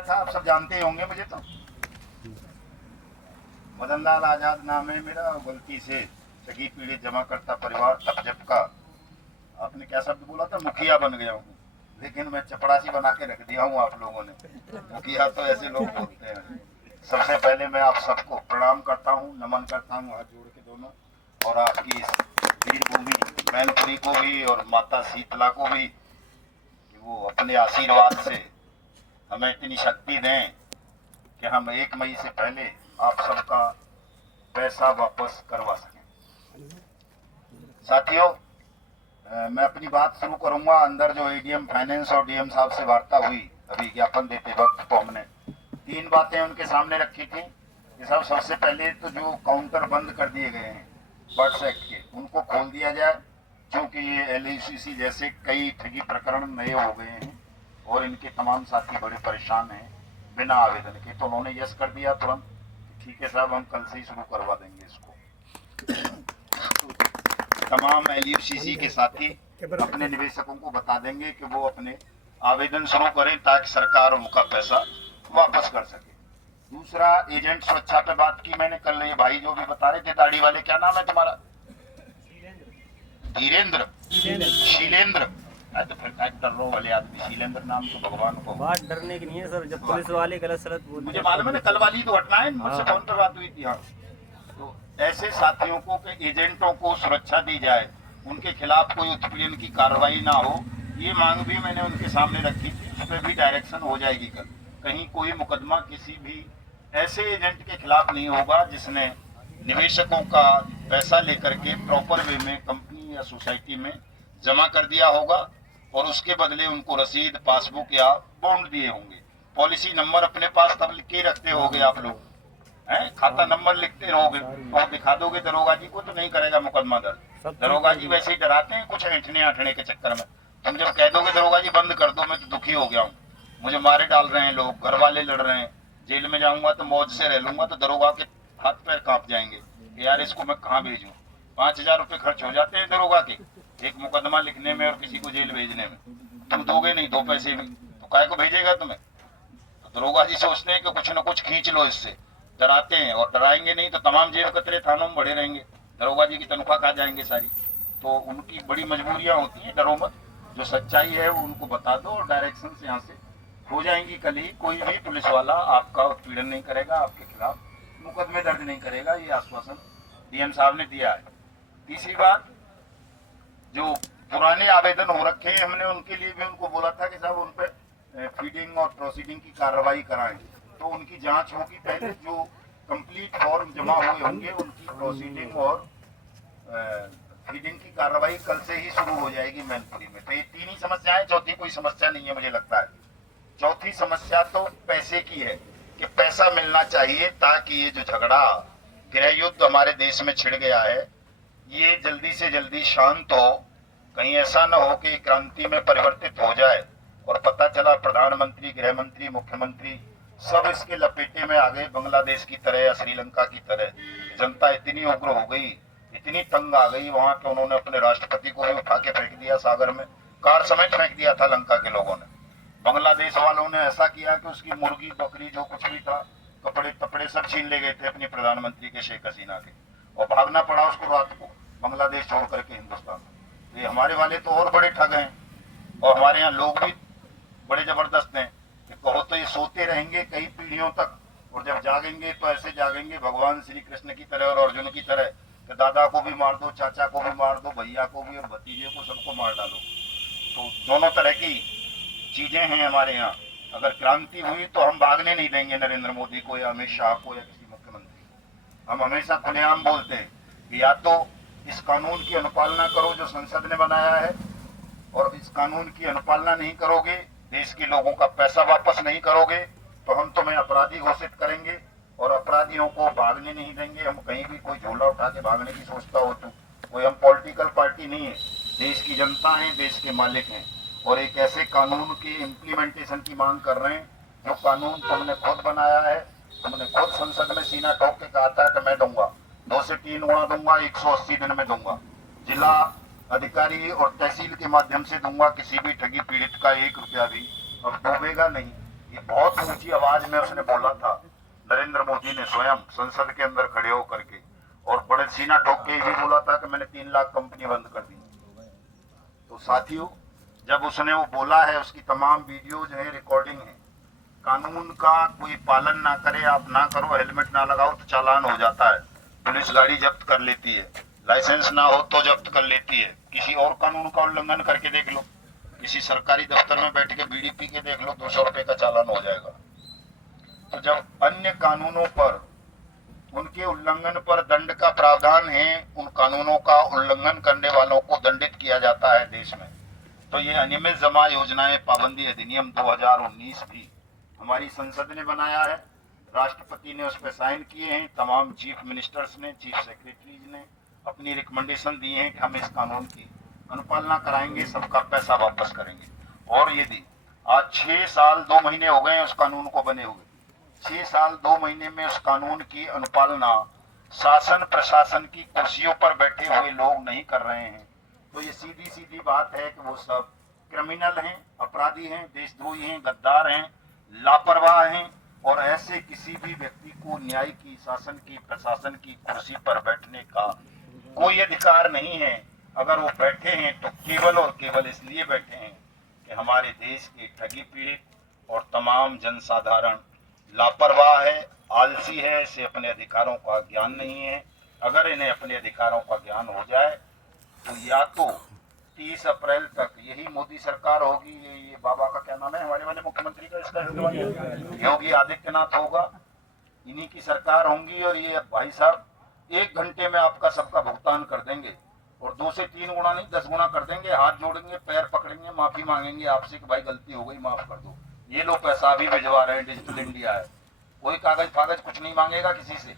था, आप सब जानते ही होंगे मुझे। तो मदन लाल आजाद नाम है मेरा, गलती से सगी पीड़ित जमा करता परिवार तब जब का, आपने क्या शब्द बोला था, मुखिया बन गया हूँ, लेकिन मैं चपड़ासी बना के रख दिया हूँ आप लोगों ने। मुखिया तो ऐसे लोग बोलते हैं। सबसे पहले मैं आप सबको प्रणाम करता हूँ, नमन करता हूँ हाथ जोड़ के दोनों, और आपकी इस वीर भूमि मैनपुरी को भी और माता शीतला को भी, कि वो अपने आशीर्वाद से हमें इतनी शक्ति दें कि हम 1 मई से पहले आप सबका पैसा वापस करवा सकें। साथियों, मैं अपनी बात शुरू करूंगा। अंदर जो एडीएम फाइनेंस और डीएम साहब से वार्ता हुई अभी ज्ञापन देते वक्त, तो हमने 3 बातें उनके सामने रखी थी कि साहब सबसे पहले तो जो काउंटर बंद कर दिए गए हैं बर्ड्स एक्ट के, उनको खोल दिया जाए, क्योंकि ये एलआईसी जैसे कई ठगी प्रकरण नए हो गए हैं और इनके तमाम साथी बड़े परेशान हैं बिना आवेदन के। तो उन्होंने यस कर दिया तुरंत, ठीक है साहब हम कल से ही शुरू करवा देंगे इसको। तमाम एलयूसीसी के साथी अपने निवेशकों को बता देंगे कि वो अपने आवेदन शुरू करें ताकि सरकार उनका पैसा वापस कर सके। दूसरा, एजेंट सुरक्षा पे बात की मैंने कल, ये भाई जो भी बता रहे थे दाढ़ी वाले, क्या नाम है तुम्हारा? धीरेन्द्र, शीलेंद्र। तो फिर डर रहा वाले आदमी, शीलेंद्र नाम तो भगवान को। बात डरने की नहीं है सर, जब पुलिस वाले गलत सलत बोलते मुझे मालूम है ना, कल वाली तो घटना है, मुझसे फोन पर बात हुई थी। हाँ, तो ऐसे साथियों को के एजेंटों को सुरक्षा दी जाए, उनके खिलाफ कोई उत्पीड़न की कार्रवाई ना हो, ये मांग भी मैंने उनके सामने रखी थी। उस पर भी डायरेक्शन हो जाएगी कल। कहीं कोई मुकदमा किसी भी ऐसे एजेंट के खिलाफ नहीं होगा जिसने निवेशकों का पैसा लेकर के प्रॉपर वे में कंपनी या सोसाइटी में जमा कर दिया होगा और उसके बदले उनको रसीद, पासबुक या बॉन्ड दिए होंगे। पॉलिसी नंबर अपने पास तब लिख के रखते होगे आप लोग, हैं? खाता नंबर लिखते रहोगे और दिखा दोगे दरोगा जी को, तो नहीं करेगा मुकदमा दर्ज। दरोगा जी वैसे ही डराते हैं कुछ ऐंठने आठने के चक्कर में। तुम जब कह दोगे दरोगा जी बंद कर दो, मैं तो दुखी हो गया हूँ, मुझे मारे डाल रहे हैं लोग, घर वाले लड़ रहे हैं, जेल में जाऊंगा तो मौज से रह लूंगा, तो दरोगा के हाथ पैर कांप जाएंगे कि यार इसको मैं कहाँ भेजूं। 5,000 रुपये खर्च हो जाते हैं दरोगा के एक मुकदमा लिखने में और किसी को जेल भेजने में। तुम दोगे नहीं 2 पैसे भी, तो काय को भेजेगा तुम्हें? तो दरोगा जी सोचते हैं कि कुछ न कुछ खींच लो इससे, डराते हैं, और डराएंगे नहीं तो तमाम जेल कतरे थानों में बढ़े रहेंगे, दरोगा जी की तनख्वाह खा जाएंगे सारी। तो उनकी बड़ी मजबूरियां होती हैं, डरो मत, जो सच्चाई है वो उनको बता दो और डायरेक्शन से यहाँ से हो जाएंगी कल ही। कोई भी पुलिस वाला आपका उत्पीड़न नहीं करेगा, आपके खिलाफ मुकदमे दर्ज नहीं करेगा, ये आश्वासन डीएम साहब ने दिया है। तीसरी बात, जो पुराने आवेदन हो रखे हैं हमने उनके लिए भी उनको बोला था कि साहब उन पर फीडिंग और प्रोसीडिंग की कार्रवाई कराएं, तो उनकी जांच होगी पहले। जो कंप्लीट फॉर्म जमा हुए होंगे उनकी प्रोसीडिंग और फीडिंग की कार्रवाई कल से ही शुरू हो जाएगी मैनपुरी में। तो ये 3 ही समस्याएं, चौथी कोई समस्या नहीं है मुझे लगता है। चौथी समस्या तो पैसे की है कि पैसा मिलना चाहिए ताकि ये जो झगड़ा, गृह युद्ध हमारे देश में छिड़ गया है, ये जल्दी से जल्दी शांत हो। कहीं ऐसा न हो कि क्रांति में परिवर्तित हो जाए और पता चला प्रधानमंत्री, गृह मंत्री, मुख्यमंत्री सब इसके लपेटे में आ गए, बांग्लादेश की तरह या श्रीलंका की तरह। जनता इतनी उग्र हो गई, इतनी तंग आ गई वहां के, उन्होंने अपने राष्ट्रपति को भी उठा के फेंक दिया सागर में, कार समेत फेंक दिया था लंका के लोगों ने। बांग्लादेश वालों ने ऐसा किया कि उसकी मुर्गी, बकरी, जो कुछ भी था, कपड़े तपड़े सब छीन ले गए थे अपने प्रधानमंत्री के, शेख हसीना के, और भागना पड़ा उसको रात को बांग्लादेश छोड़ करके हिंदुस्तान। ये हमारे वाले तो और बड़े ठग हैं, और हमारे यहाँ लोग भी बड़े जबरदस्त हैं कि कहो तो ये सोते रहेंगे कई पीढ़ियों तक, और जब जागेंगे तो ऐसे जागेंगे भगवान श्री कृष्ण की तरह और अर्जुन की तरह कि दादा को भी मार दो, चाचा को भी मार दो, भैया को भी और भतीजे को, सबको मार डालो। तो दोनों तरह की चीजें हैं हमारे यहाँ। अगर क्रांति हुई तो हम भागने नहीं देंगे नरेंद्र मोदी को या अमित शाह को या किसी मुख्यमंत्री। हम हमेशा खुलेआम बोलते हैं कि या तो इस कानून की अनुपालना करो जो संसद ने बनाया है, और इस कानून की अनुपालना नहीं करोगे, देश के लोगों का पैसा वापस नहीं करोगे, तो हम तुम्हें अपराधी घोषित करेंगे और अपराधियों को भागने नहीं देंगे। हम कहीं भी कोई झोला उठा के भागने की सोचता हो तो कोई, हम पॉलिटिकल पार्टी नहीं है, देश की जनता है, देश के मालिक हैं, और एक ऐसे कानून की इम्प्लीमेंटेशन की मांग कर रहे हैं जो कानून तुमने खुद बनाया है। तुमने खुद संसद में सीना ठोक के कहा था कि मैं दूंगा, 2 से 3 गुना दूंगा, 180 दिन में दूंगा, जिला अधिकारी और तहसील के माध्यम से दूंगा, किसी भी ठगी पीड़ित का 1 रुपया भी अब डूबेगा नहीं। ये बहुत ऊंची आवाज में उसने बोला था, नरेंद्र मोदी ने स्वयं संसद के अंदर खड़े होकर के, और बड़े सीना ठोक के ये बोला था कि मैंने 3 लाख कंपनी बंद कर दी। तो साथियों, जब उसने वो बोला है, उसकी तमाम वीडियोज हैं, रिकॉर्डिंग है। कानून का कोई पालन ना करे, आप ना करो, हेलमेट ना लगाओ तो चालान हो जाता है, पुलिस गाड़ी जब्त कर लेती है, लाइसेंस ना हो तो जब्त कर लेती है। किसी और कानून का उल्लंघन करके देख लो, किसी सरकारी दफ्तर में बैठ के बीड़ी पी के देख लो, 200 रुपए का चालान हो जाएगा। तो जब अन्य कानूनों पर, उनके उल्लंघन पर दंड का प्रावधान है, उन कानूनों का उल्लंघन करने वालों को दंडित किया जाता है देश में, तो ये अनियमित जमा योजनाएं पाबंदी अधिनियम 2019 भी हमारी संसद ने बनाया है, राष्ट्रपति ने उस पर साइन किए हैं, तमाम चीफ मिनिस्टर्स ने, चीफ सेक्रेटरीज ने अपनी रिकमेंडेशन दी है कि हम इस कानून की अनुपालना कराएंगे, सबका पैसा वापस करेंगे। और यदि आज 6 साल 2 महीने हो गए उस कानून को बने हुए, 6 साल 2 महीने में उस कानून की अनुपालना शासन प्रशासन की कुर्सियों पर बैठे हुए लोग नहीं कर रहे हैं, तो ये सीधी सीधी बात है कि वो सब क्रिमिनल हैं, अपराधी हैं, देशद्रोही हैं, गद्दार हैं, लापरवाह हैं, और ऐसे किसी भी व्यक्ति को न्याय की, शासन की, प्रशासन की कुर्सी पर बैठने का कोई अधिकार नहीं है। अगर वो बैठे हैं तो केवल और केवल इसलिए बैठे हैं कि हमारे देश के ठगी पीड़ित और तमाम जनसाधारण लापरवाह है, आलसी है, इसे अपने अधिकारों का ज्ञान नहीं है। अगर इन्हें अपने अधिकारों का ज्ञान हो जाए तो या तो 30 अप्रैल तक यही मोदी सरकार होगी, ये बाबा का क्या नाम है हमारे वाले मुख्यमंत्री का, इसका योगी आदित्यनाथ होगा, इन्हीं की सरकार होंगी, और ये भाई साहब 1 घंटे में आपका सबका भुगतान कर देंगे, और 2 से 3 गुना नहीं 10 गुना कर देंगे। हाथ जोड़ेंगे, पैर पकड़ेंगे, माफी मांगेंगे आपसे कि भाई गलती हो गई, माफ कर दो। ये लोग पैसा भी भिजवा रहे हैं, डिजिटल इंडिया है, कोई कागज फागज कुछ नहीं मांगेगा किसी से,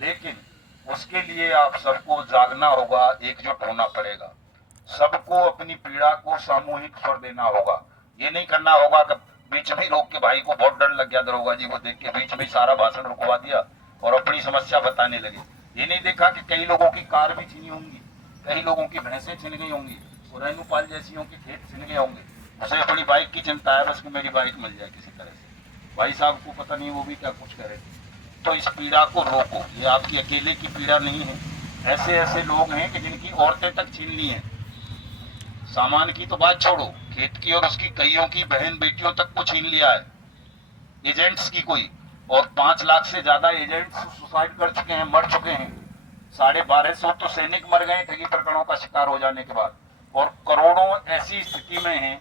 लेकिन उसके लिए आप सबको जागना होगा, एकजुट होना पड़ेगा, सबको अपनी पीड़ा को सामूहिक स्वर देना होगा। ये नहीं करना होगा कि बीच में रोक के, भाई को बहुत डर लग गया दरोगा जी को देख के, बीच में सारा भाषण रुकवा दिया और अपनी समस्या बताने लगे। ये नहीं देखा कि कई लोगों की कार भी छीनी होंगी, कई लोगों की भैंसें छिन गई होंगी, और रेणुपाल जैसियों के खेत छिन गए होंगे। उसे अपनी बाइक की चिंता है, बस कि मेरी बाइक मिल जाए किसी तरह से। भाई साहब को पता नहीं वो भी क्या कुछ करे। तो इस पीड़ा को रोको, ये आपकी अकेले की पीड़ा नहीं है। ऐसे ऐसे लोग हैं कि जिनकी औरतें तक छीन ली हैं, सामान की तो बात छोड़ो, खेत की और उसकी कईयों की बहन बेटियों तक को छीन लिया है एजेंट्स की कोई, और 5 लाख से ज्यादा एजेंट्स सुसाइड कर चुके हैं, मर चुके हैं। 1250 तो सैनिक मर गए ठगी प्रकरणों का शिकार हो जाने के बाद, और करोड़ों ऐसी स्थिति में हैं।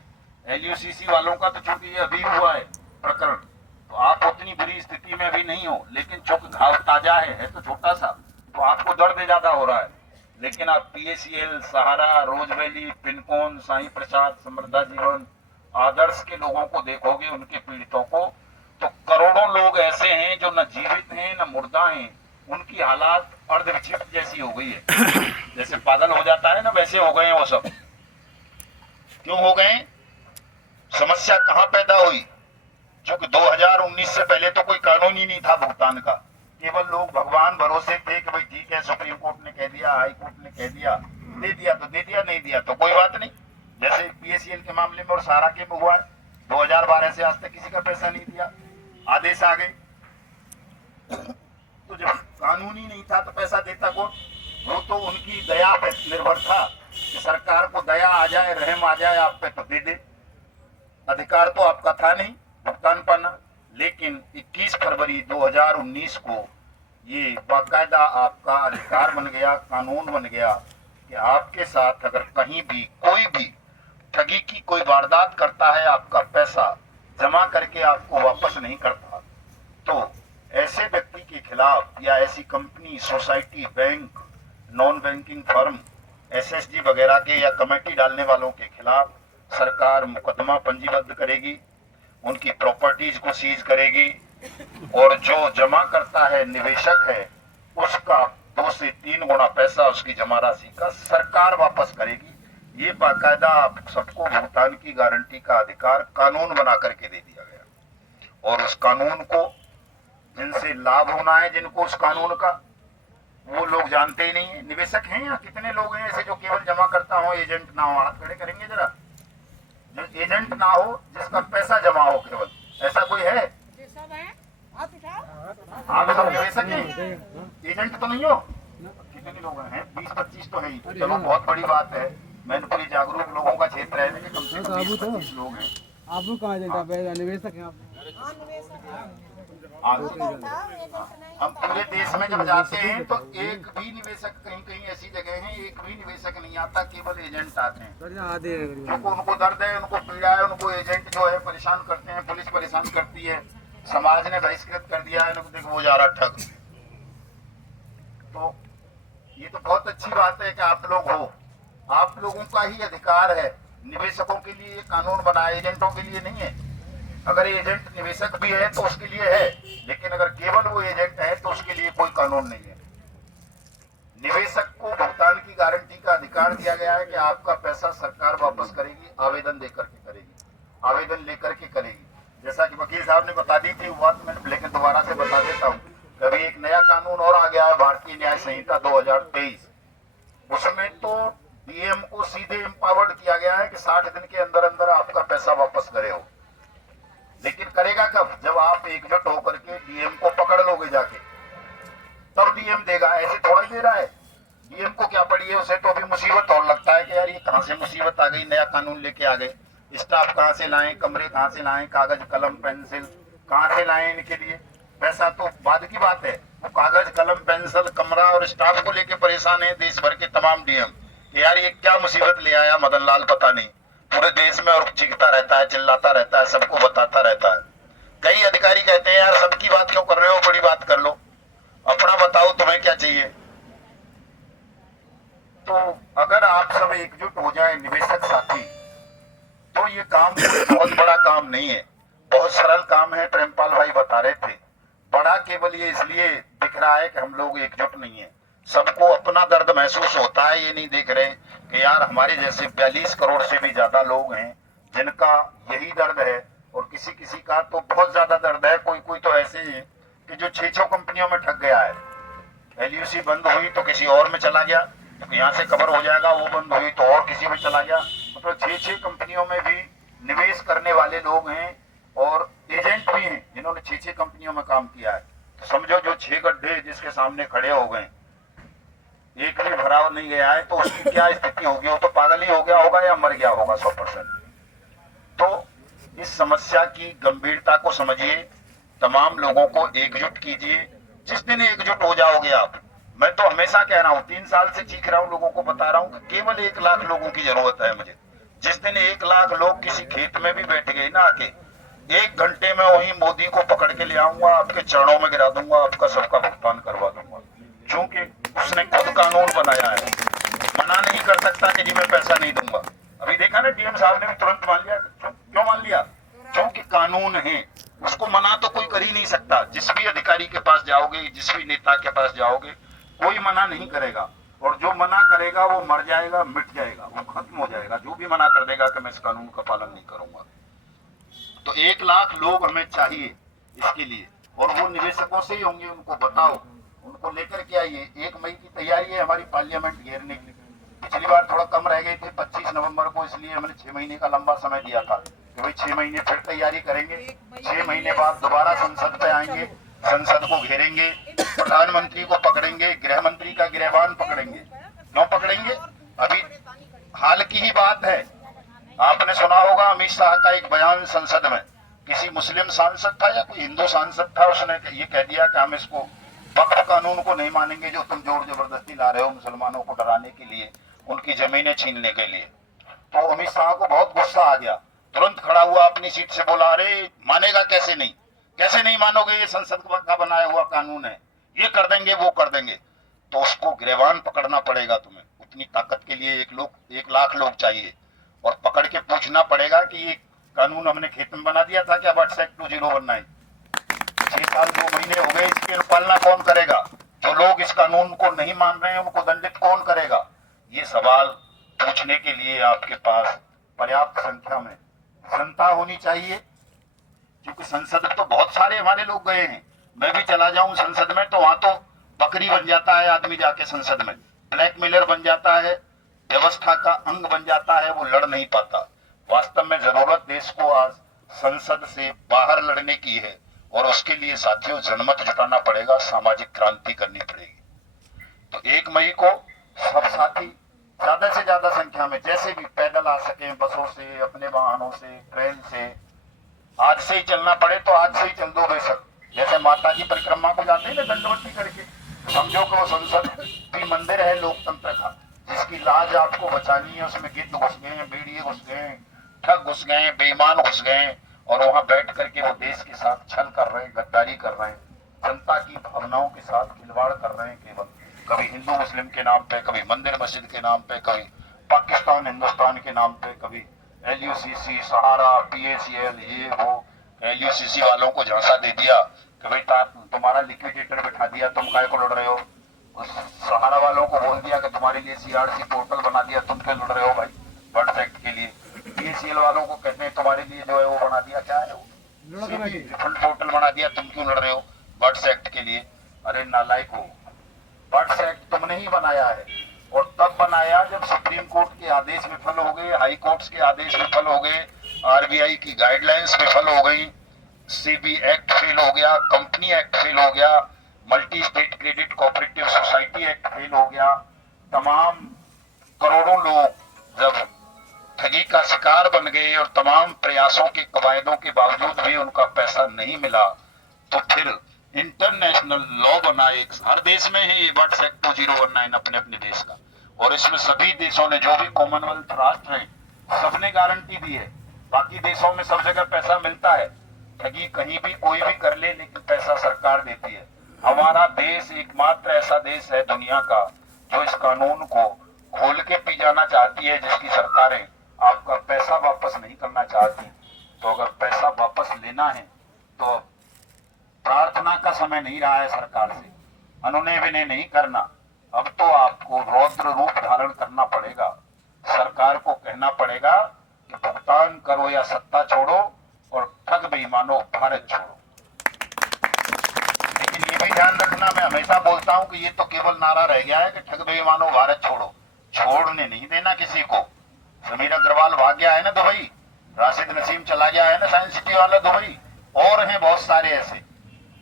एलयूसीसी वालों का तो चूंकि ये अभी हुआ है प्रकरण, तो आप उतनी बुरी स्थिति में अभी नहीं हो, लेकिन चूंकि घाव ताजा है तो छोटा सा, तो आपको दर्द ज्यादा हो रहा है। लेकिन आप पीएसीएल, सहारा, रोज वैली, पिनकोन, साईं प्रसाद, समृद्धा जीवन, आदर्श के लोगों को देखोगे, उनके पीड़ितों को, तो करोड़ों लोग ऐसे हैं जो न जीवित हैं न मुर्दा हैं, उनकी हालात अर्धविक्षिप्त जैसी हो गई है, जैसे पागल हो जाता है ना, वैसे हो गए हैं वो सब। क्यों हो गए? समस्या कहां पैदा हुई? क्योंकि 2019 से पहले तो कोई कानून ही नहीं था भुगतान का, केवल लोग भगवान भरोसे थे कि भाई ठीक है, सुप्रीम कोर्ट ने कह दिया, हाई कोर्ट ने कह दिया, दे दिया तो दे दिया, नहीं दिया तो कोई बात नहीं। जैसे पीएसीएल के मामले में और सारा के में हुआ है, 2012 से आज तक किसी का पैसा नहीं दिया, आदेश आ गए। तो जब कानून ही नहीं था तो पैसा देता कौन? वो तो उनकी दया पे निर्भर था कि सरकार को दया आ जाए, रहम आ जाए आप पे तो दे दे। अधिकार तो आपका था नहीं भुगतान पाना, लेकिन 21 फरवरी 2019 को ये बाकायदा आपका अधिकार बन गया, कानून बन गया कि आपके साथ अगर कहीं भी कोई भी ठगी की कोई वारदात करता है, आपका पैसा जमा करके आपको वापस नहीं करता, तो ऐसे व्यक्ति के खिलाफ या ऐसी company, society, bank, non banking firm, SSG वगैरह के या कमेटी डालने वालों के खिलाफ सरकार मुकदमा पंजीबद्ध करेगी, उनकी प्रॉपर्टीज को सीज करेगी, और जो जमा करता है, निवेशक है, उसका 2 से 3 गुना पैसा उसकी जमा राशि का सरकार वापस करेगी। ये बाकायदा आप सबको भुगतान की गारंटी का अधिकार कानून बना करके दे दिया गया, और उस कानून को जिनसे लाभ होना है, जिनको उस कानून का, वो लोग जानते ही नहीं है। निवेशक हैं या कितने लोग हैं ऐसे जो केवल जमा करता हो, एजेंट ना हो? हाथ खड़े करेंगे जरा। जो एजेंट ना हो, जिसका पैसा जमा हो केवल, ऐसा कोई है? सब है हाथ उठाओ। आप सब निवेशक हैं, एजेंट तो नहीं हो? कितने लोग हैं? 20-25 तो है ही। चलो बहुत बड़ी बात है। मैनपुरी जागरूक लोगों का क्षेत्र है कि कम से कम 20-25 लोग हैं। आप लोग कहाँ एजेंट आप निवेशक हैं आप? हाँ निवेशक है। हाँ, बताओ, एजेंट नहीं हम पूरे देश में जब जाते हैं तो एक भी निवेशक, कहीं कहीं ऐसी जगह है एक भी निवेशक नहीं आता, केवल एजेंट आते हैं। सर यहाँ आधे हैं करीब। क्योंकि उनको दर्द है, उनको पीड़ा है, उनको एजेंट जो है परेशान करते हैं, पुलिस परेशान करती है, समाज ने बहिष्कृत कर दिया है, लोग देखो वो जा रहा ठग। तो ये तो बहुत अच्छी बात है कि आप लोग हो, आप लोगों का ही अधिकार है। निवेशकों के लिए ये कानून बना है, एजेंटों के लिए नहीं है। अगर एजेंट निवेशक भी है तो उसके लिए है, लेकिन अगर केवल वो एजेंट है तो उसके लिए कोई कानून नहीं है। निवेशक को भुगतान की गारंटी का अधिकार दिया गया है कि आपका पैसा सरकार वापस करेगी, आवेदन देकर के करेगी, आवेदन लेकर के करेगी। जैसा कि वकील साहब ने बता दी थी वो बात, मैं लेकिन दोबारा से बता देता हूँ। कभी एक नया कानून और आ गया है, भारतीय न्याय संहिता 2023। उसमें तो डीएम को सीधे एम्पावर्ड किया गया है कि 60 दिन के अंदर अंदर आपका पैसा वापस करे हो। लेकिन करेगा कब? जब आप एकजुट होकर के डीएम को पकड़ लोगे जाके, तब डीएम देगा। ऐसे थोड़ा ही दे रहा है। डीएम को क्या पड़ी है, उसे तो अभी मुसीबत और लगता है कि यार ये कहां से मुसीबत आ गई, नया कानून लेके आ गए, स्टाफ कहां से लाएं, कमरे कहां से लाएं, कागज कलम पेंसिल कहां से लाएं इनके लिए। पैसा तो बाद की बात है, वो कागज कलम पेंसिल कमरा और स्टाफ को लेके परेशान है देश भर के तमाम डीएम। यार ये क्या मुसीबत ले आया मदन लाल, पता नहीं पूरे देश में, और चीखता रहता है, चिल्लाता रहता है, सबको बताता रहता है। कई अधिकारी कहते हैं यार सबकी बात क्यों कर रहे हो, बड़ी बात कर लो, अपना बताओ तुम्हें क्या चाहिए। तो अगर आप सब एकजुट हो जाए निवेशक साथी, तो ये काम बहुत बड़ा काम नहीं है, बहुत सरल काम है। प्रेमपाल भाई बता रहे थे, बड़ा केवल ये इसलिए दिख रहा है कि हम लोग एकजुट नहीं है। सबको अपना दर्द महसूस होता है, ये नहीं देख रहे कि यार हमारे जैसे 42 करोड़ से भी ज्यादा लोग हैं जिनका यही दर्द है, और किसी किसी का तो बहुत ज्यादा दर्द है। कोई कोई तो ऐसे ही है कि जो 6 कंपनियों में ठग गया है। एलयूसी बंद हुई तो किसी और में चला गया, तो यहाँ से कवर हो जाएगा, वो बंद हुई तो और किसी में चला गया। मतलब 6 कंपनियों में भी निवेश करने वाले लोग हैं, और एजेंट भी हैं जिन्होंने 6 कंपनियों में काम किया है। तो समझो जो 6 गड्ढे जिसके सामने खड़े हो गए, एक भी भरा नहीं गया है, तो उसकी क्या स्थिति होगी? वो तो पागल ही हो गया होगा या मर गया होगा 100%। तो इस समस्या की गंभीरता को समझिए, तमाम लोगों को एकजुट कीजिए। जिस दिन एकजुट हो जाओगे आप, मैं तो हमेशा कह रहा हूँ, 3 साल से चीख रहा हूँ, लोगों को बता रहा हूँ कि केवल 1 लाख लोगों की जरूरत है मुझे। जिस दिन 1 लाख लोग किसी खेत में भी बैठ गए ना आके, 1 घंटे में वही मोदी को पकड़ के ले आऊंगा, आपके चरणों में गिरा दूंगा, आपका सबका भुगतान करवा दूंगा। क्योंकि उसने खुद कानून बनाया है, मना नहीं कर सकता कि जी मैं पैसा नहीं दूंगा। अभी देखा ना डीएम साहब ने भी तुरंत मान लिया। क्यों मान लिया? क्योंकि कानून है, उसको मना तो कोई कर ही नहीं सकता। जिस भी अधिकारी के पास जाओगे, जिस भी नेता के पास जाओगे, कोई मना नहीं करेगा, और जो मना करेगा वो मर जाएगा, मिट जाएगा, वो खत्म हो जाएगा। जो भी मना कर देगा कि मैं इस कानून का पालन नहीं करूंगा। तो 1 लाख लोग हमें चाहिए इसके लिए, और वो निवेशकों से ही होंगे। उनको बताओ, उनको लेकर के आइए। 1 मई की तैयारी है हमारी पार्लियामेंट घेरने की। पिछली बार थोड़ा कम रह गए थे 25 नवंबर को, इसलिए हमने 6 महीने का लंबा समय दिया था कि भाई 6 महीने फिर तैयारी करेंगे। 6 महीने बाद दोबारा संसद पे आएंगे, संसद को घेरेंगे, प्रधानमंत्री को पकड़ेंगे, गृह मंत्री का गिरहवान पकड़ेंगे। क्यों पकड़ेंगे? अभी हाल की ही बात है, आपने सुना होगा अमित शाह का एक बयान संसद में। किसी मुस्लिम सांसद था या कोई हिंदू सांसद था, उसने ये कह दिया कि हम इसको वक्फ कानून को नहीं मानेंगे जो तुम जोर जबरदस्ती ला रहे हो मुसलमानों को डराने के लिए, उनकी जमीनें छीनने के लिए। तो अमित शाह को बहुत गुस्सा आ गया, तुरंत खड़ा हुआ अपनी सीट से बोला, अरे मानेगा कैसे नहीं, कैसे नहीं मानोगे, ये संसद का बनाया हुआ कानून है, ये कर देंगे वो कर देंगे। तो उसको गिरहवान पकड़ना पड़ेगा तुम्हें। उतनी ताकत के लिए 1 लाख लोग चाहिए, और पकड़ के पूछना पड़ेगा कि ये कानून हमने खेत में बना दिया था क्या व्हाट्सएप 2019? 6 साल 2 महीने हो गए, इसकी अनुपालना कौन करेगा? जो लोग इस कानून को नहीं मान रहे हैं उनको दंडित कौन करेगा? ये सवाल पूछने के लिए आपके पास पर्याप्त संख्या में जनता होनी चाहिए। क्योंकि संसद तो बहुत सारे हमारे लोग गए हैं, मैं भी चला जाऊं संसद में तो वहां तो बकरी बन जाता है आदमी जाके संसद में, ब्लैकमेलर बन जाता है, व्यवस्था का अंग बन जाता है, वो लड़ नहीं पाता। वास्तव में जरूरत देश को आज संसद से बाहर लड़ने की है और उसके लिए साथियों जनमत जुटाना पड़ेगा, सामाजिक क्रांति करनी पड़ेगी। तो 1 मई को सब साथी ज्यादा से ज्यादा संख्या में जैसे भी पैदल आ सके, बसों से, अपने वाहनों से, ट्रेन से, आज से ही चलना पड़े तो आज से ही चल दो बेशक। जैसे माता की परिक्रमा को जाते हैं ना दंडवती करके, समझो कि वो संसद भी मंदिर है लोकतंत्र का, जिसकी लाज आपको बचानी है। उसमें गिद्ध घुस गए हैं, भेड़िए घुस गए हैं, ठग घुस गए हैं, बेईमान घुस गए हैं और वहां बैठ करके वो देश के साथ छल कर रहे हैं, गद्दारी कर रहे हैं, जनता की भावनाओं के साथ खिलवाड़ कर रहे हैं। केवल कभी हिंदू मुस्लिम के नाम पे, कभी मंदिर मस्जिद के नाम पे, कभी पाकिस्तान हिंदुस्तान के नाम पे, कभी LUCC, सहारा, PACL, ये वो। LUCC वालों को झांसा दे दिया कि बेटा तुम्हारा लिक्विडेटर बिठा दिया, तुम काय को लड़ रहे हो। उस सहारा वालों को बोल दिया कि तुम्हारे लिए CRC पोर्टल बना दिया, तुम क्यों लड़ रहे हो भाई बर्ड्स एक्ट के लिए। PACL वालों को कहते हैं तुम्हारे लिए जो है वो बना दिया, क्या है वो, रिफंड पोर्टल बना दिया, तुम क्यों लड़ रहे हो बर्ड्स एक्ट के लिए। अरे नालायक हो, बर्ड्स एक्ट तुमने ही बनाया है और तब बनाया जब सुप्रीम कोर्ट के आदेश विफल हो गए, हाई कोर्ट्स के आदेश विफल हो गए, RBI की गाइडलाइंस विफल हो गई, CB एक्ट फेल हो गया, कंपनी एक्ट फेल हो गया, multi state credit cooperative society act fail हो गया। तमाम करोड़ों लोग जब ठगी का शिकार बन गए और तमाम प्रयासों के कवायदों के बावजूद भी उनका पैसा नहीं मिला, तो फिर इंटरनेशनल लॉ बना एक, हर देश में है ये बर्ड्स एक्ट 2019 अपने अपने देश का, और इसमें सभी देशों ने, जो भी कॉमनवेल्थ राष्ट्र हैं, सबने गारंटी दी है। बाकी देशों में सब जगह पैसा मिलता है, ठगी कहीं भी कोई भी कर ले, लेकिन पैसा सरकार देती है। हमारा देश एकमात्र ऐसा देश है दुनिया का जो इस कानून को खोल के पी जाना चाहती है, जिसकी सरकारें आपका पैसा वापस नहीं करना चाहती। तो अगर पैसा वापस लेना है तो प्रार्थना का समय नहीं रहा है सरकार से, अनुनय विनय नहीं करना, अब तो आपको रौद्र रूप धारण करना पड़ेगा। सरकार को कहना पड़ेगा कि भुगतान करो या सत्ता छोड़ो और ठग बेईमानो भारत छोड़ो। लेकिन ये भी ध्यान रखना, मैं हमेशा बोलता हूं कि ये तो केवल नारा रह गया है कि ठग बेईमानो भारत छोड़ो, छोड़ने नहीं देना किसी को। समीर अग्रवाल भाग गया है ना दुबई, राशिद नसीम चला गया है ना साइंस सिटी वाला दुबई, और हैं बहुत सारे ऐसे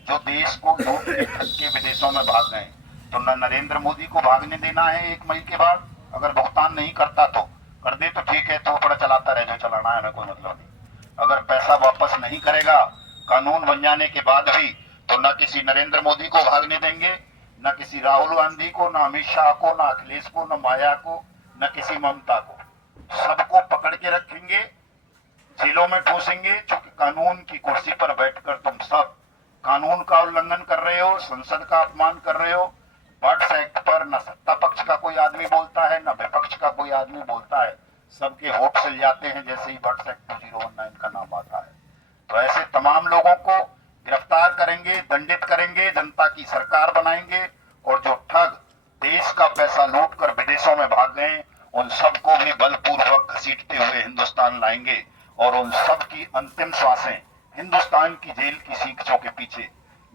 जो देश को लूट के ठग के विदेशों में भाग गए। तो न नरेंद्र मोदी को भागने देना है 1 मई के बाद। अगर भुगतान नहीं करता तो कर दे तो ठीक है, तो बड़ा चलाता रहे, जो चलाना है, हमें कोई मतलब नहीं। अगर पैसा वापस नहीं करेगा कानून बन जाने के बाद भी, तो न किसी नरेंद्र मोदी को भागने देंगे, न किसी राहुल गांधी को, न अमित शाह को, न अखिलेश को, न माया को, न किसी ममता को। सबको पकड़ के रखेंगे, जेलों में ठूसेंगे, क्योंकि कानून की कुर्सी पर बैठकर तुम सब कानून का उल्लंघन कर रहे हो, संसद का अपमान कर रहे हो। बर्ड्स एक्ट पर न सत्ता पक्ष का कोई आदमी बोलता है, न विपक्ष का कोई आदमी बोलता है, सबके होठ सिल जाते हैं जैसे ही बर्ड्स एक्ट 2019 का नाम आता है। तो ऐसे तमाम लोगों को गिरफ्तार करेंगे, दंडित करेंगे, जनता की सरकार बनाएंगे, और जो ठग देश का पैसा लूट कर विदेशों में भाग गए उन सबको भी बलपूर्वक घसीटते हुए हिंदुस्तान लाएंगे, और उन सब की अंतिम श्वासें हिंदुस्तान की जेल की सीखों के पीछे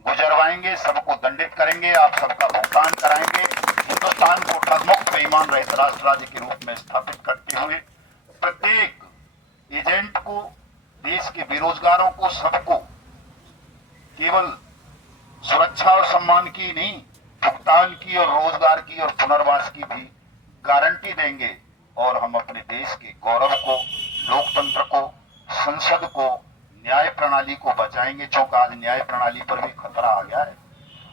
गुजरवाएंगे, सबको दंडित करेंगे, आप सबका भुगतान कराएंगे, हिंदुस्तान को ठगमुक्त बेईमान रहित राष्ट्र राज्य के रूप में स्थापित करते हुए प्रत्येक एजेंट को, देश के बेरोजगारों को, सबको केवल सुरक्षा और सम्मान की नहीं, भुगतान की और रोजगार की और पुनर्वास की भी गारंटी देंगे। और हम अपने देश के गौरव को, लोकतंत्र को, संसद को, न्याय प्रणाली को बचाएंगे, क्योंकि आज न्याय प्रणाली पर भी खतरा आ गया है।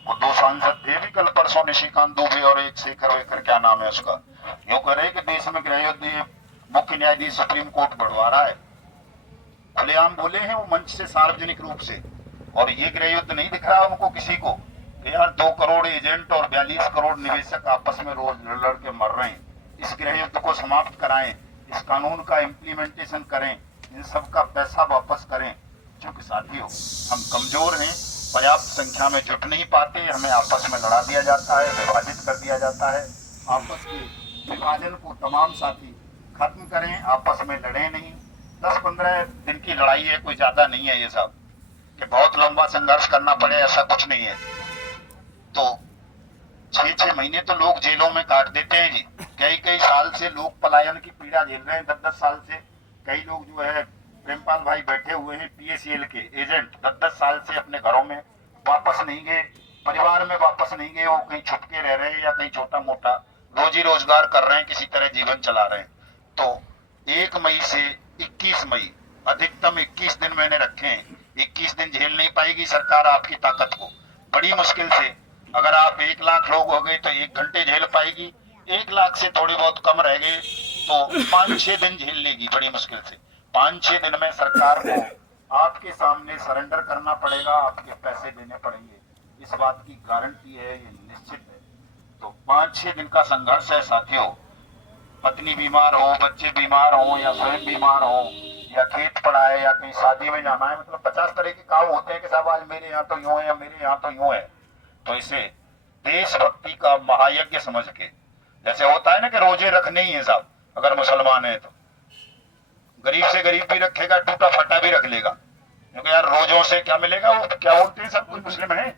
वो 2 सांसद थे भी कल परसों, निशिकांत दुबे और एक शेखर वेकर, क्या नाम है उसका, यूं कह रहे कि देश में गृह युद्ध मुख्य न्यायाधीश सुप्रीम कोर्ट बढ़वा रहा है। खुलेआम बोले हैं वो मंच से, सार्वजनिक रूप से, और ये गृह युद्ध नहीं दिख रहा उनको किसी को कि यार 2 करोड़ एजेंट और 42 करोड़ निवेशक आपस में रोज लड़ के मर रहे हैं। इस गृह युद्ध को समाप्त कराएं, इस कानून का इम्प्लीमेंटेशन करें, इन सब का पैसा वापस करें। क्योंकि साथियों, हम कमजोर हैं, पर्याप्त संख्या में जुट नहीं पाते, हमें आपस में लड़ा दिया जाता है, विभाजित कर दिया जाता है। आपस के विभाजन को तमाम साथी खत्म करें, आपस में लड़े नहीं। 10-15 दिन की लड़ाई है, कोई ज्यादा नहीं है ये सब, कि बहुत लंबा संघर्ष करना पड़े, ऐसा कुछ नहीं है। तो 6-6 महीने तो लोग जेलों में काट देते हैं जी, कई साल से लोग पलायन की पीड़ा झेल रहे हैं, 10-10 साल से। कई लोग जो है प्रेमपाल भाई बैठे हुए हैं पीएसीएल के एजेंट, 10-10 साल से अपने घरों में वापस नहीं गए, परिवार में वापस नहीं गए, वो कहीं छुप के रह रहे हैं या कहीं छोटा मोटा रोजी रोजगार कर रहे हैं, किसी तरह जीवन चला रहे हैं। तो 1 मई से 21 मई अधिकतम 21 दिन मैंने रखे हैं। 21 दिन झेल नहीं पाएगी सरकार आपकी ताकत को, बड़ी मुश्किल से। अगर आप 1 लाख लोग हो गए तो 1 घंटे झेल पाएगी, 1 लाख से थोड़ी बहुत कम रह गए तो 5-6 दिन झेल लेगी बड़ी मुश्किल से। 5-6 दिन में सरकार को आपके सामने सरेंडर करना पड़ेगा, आपके पैसे देने पड़ेंगे, इस बात की गारंटी है, ये निश्चित है। तो 5-6 दिन का संघर्ष है साथियों। पत्नी बीमार हो, बच्चे बीमार हो, या स्वयं बीमार हो, या खेत पड़ा है, या कहीं शादी में जाना है, मतलब 50 तरह के काम होते हैं कि साहब आज मेरे यहाँ तो यूं है या मेरे यहाँ तो यूं है। तो इसे देशभक्ति का महायज्ञ समझ के, जैसे होता है ना कि रोजे रखने ही है साहब, अगर मुसलमान है तो गरीब से गरीब भी रखेगा, टूटा फटा भी रख लेगा, क्योंकि यार रोजों से क्या मिलेगा, वो क्या बोलते हैं सब कोई मुस्लिम है,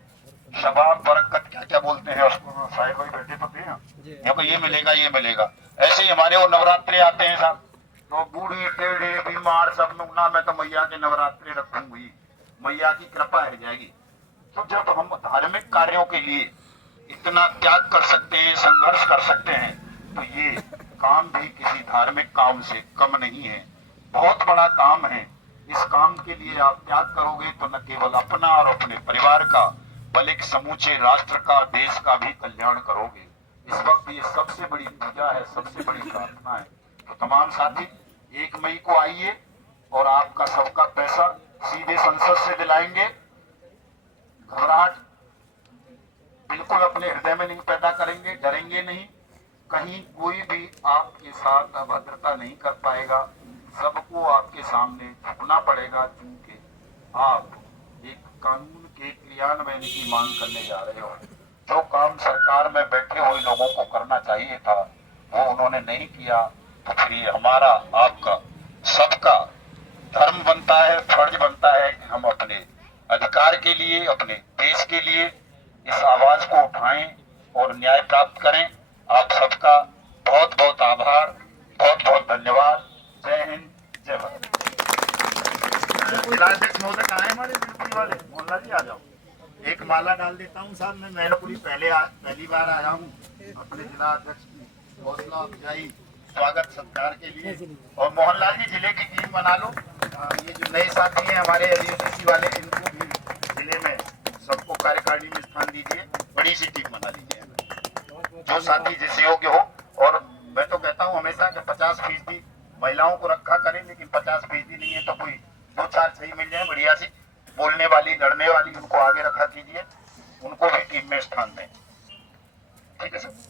शबाब बरकत क्या क्या बोलते हैं उसको, साहिब भाई बैठे तो थे यहाँ, क्योंकि ये मिलेगा ये मिलेगा। ऐसे ही हमारे वो नवरात्रे आते हैं साहब, तो बूढ़ी टेढ़े बीमार सब लोग ना, मैं तो मैया के नवरात्रे रखूंगी, मैया की कृपा रह जाएगी। तो जब हम धार्मिक कार्यों के लिए इतना त्याग कर सकते हैं, संघर्ष कर सकते हैं, तो ये काम भी किसी धार्मिक काम से कम नहीं है, बहुत बड़ा काम है। इस काम के लिए आप त्याग करोगे तो न केवल अपना और अपने परिवार का, बल्कि समूचे राष्ट्र का, देश का भी कल्याण करोगे। इस वक्त ये सबसे बड़ी पूजा है, सबसे बड़ी प्रार्थना है। तो तमाम साथी 1 मई को आइए और आपका सबका पैसा सीधे संसद से दिलाएंगे। घबराहट बिल्कुल अपने हृदय में नहीं पैदा करेंगे, डरेंगे नहीं, कहीं कोई भी आपके साथ अभद्रता नहीं कर पाएगा, सबको आपके सामने झुकना पड़ेगा, क्योंकि आप एक कानून के क्रियान्वयन की मांग करने जा रहे हो। जो काम सरकार में बैठे हुए लोगों को करना चाहिए था वो उन्होंने नहीं किया, तो फिर ये हमारा आपका सबका धर्म बनता है, फर्ज बनता है कि हम अपने अधिकार के लिए, अपने देश के लिए इस आवाज को उठाएं और न्याय प्राप्त करें। आप सबका बहुत बहुत आभार, बहुत बहुत धन्यवाद। जय हिंद, जय भारत। जिलाध्यक्ष महोदय कहाँ है हमारे ड्यूटी वाले? मोहल्ला जी आ जाओ, एक माला डाल देता हूँ साहब। मैं मैनपुरी पहली बार आया हूँ, अपने जिला अध्यक्ष की हौसला अफजाई स्वागत सत्कार के लिए। और मोहनलाल जी जिले की टीम बना लो, ये जो नए साथी हैं हमारे एलयूसीसी वाले, इनको भी जिले में सबको कार्यकारिणी में स्थान दीजिए, बड़ी सी टीम बना लीजिए जो साथी जिस योग्य हो। और मैं तो कहता हूँ हमेशा कि 50% महिलाओं को रखा करें, लेकिन 50% नहीं है तो कोई 2-4 सही मिल जाए बढ़िया सी, बोलने वाली, लड़ने वाली, उनको आगे रखा कीजिए, उनको भी टीम में स्थान दें। ठीक है सर।